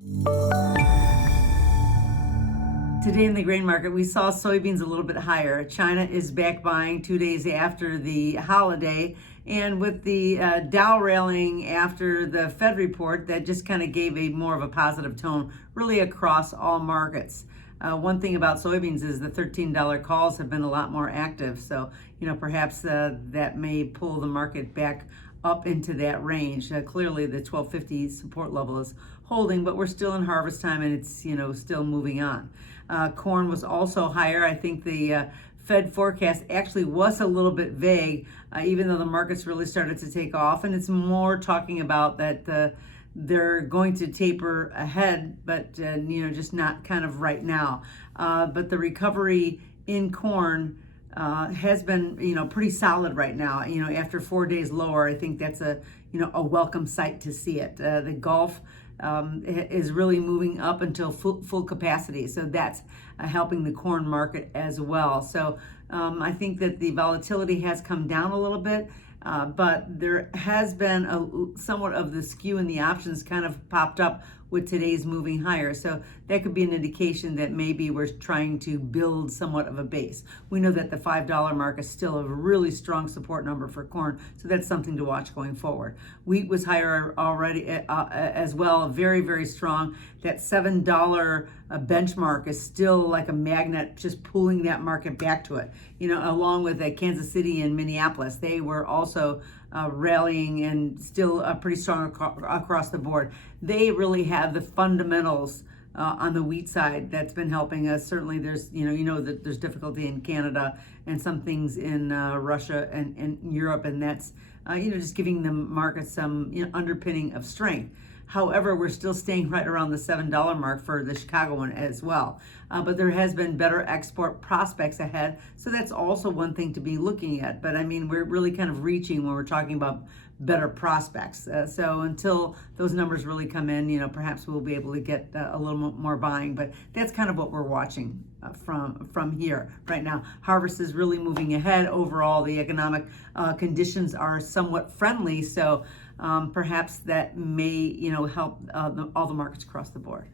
Today in the grain market, we saw soybeans a little bit higher. China is back buying 2 days after the holiday. And with the Dow rallying after the Fed report, that just kind of gave a more of a positive tone really across all markets. One thing about soybeans is the $13 calls have been a lot more active. So, perhaps that may pull the market back up into that range. Clearly, the 1250 support level is holding, but we're still in harvest time and it's, still moving on. Corn was also higher. I think the Fed forecast actually was a little bit vague, even though the markets really started to take off. And it's more talking about that they're going to taper ahead, but just not kind of right now. But the recovery in corn has been, pretty solid right now. After 4 days lower, I think that's a welcome sight to see it. The Gulf is really moving up until full capacity, so that's helping the corn market as well. So I think that the volatility has come down a little bit. But there has been somewhat of the skew in the options kind of popped up with today's moving higher. So that could be an indication that maybe we're trying to build somewhat of a base. We know that the $5 mark is still a really strong support number for corn, so that's something to watch going forward. Wheat was higher already as well, very, very strong. That $7 benchmark is still like a magnet, just pulling that market back to it. Along with Kansas City and Minneapolis, they were also rallying and still pretty strong across the board. They really have the fundamentals on the wheat side that's been helping us. Certainly, there's that there's difficulty in Canada and some things in Russia and Europe, and that's just giving the market some underpinning of strength. However, we're still staying right around the $7 mark for the Chicago one as well. But there has been better export prospects ahead. So that's also one thing to be looking at. But I mean, we're really kind of reaching when we're talking about better prospects. So until those numbers really come in, perhaps we'll be able to get a little more buying. But that's kind of what we're watching from here right now. Harvest is really moving ahead. Overall, the economic conditions are somewhat friendly. So perhaps that may, help all the markets across the board.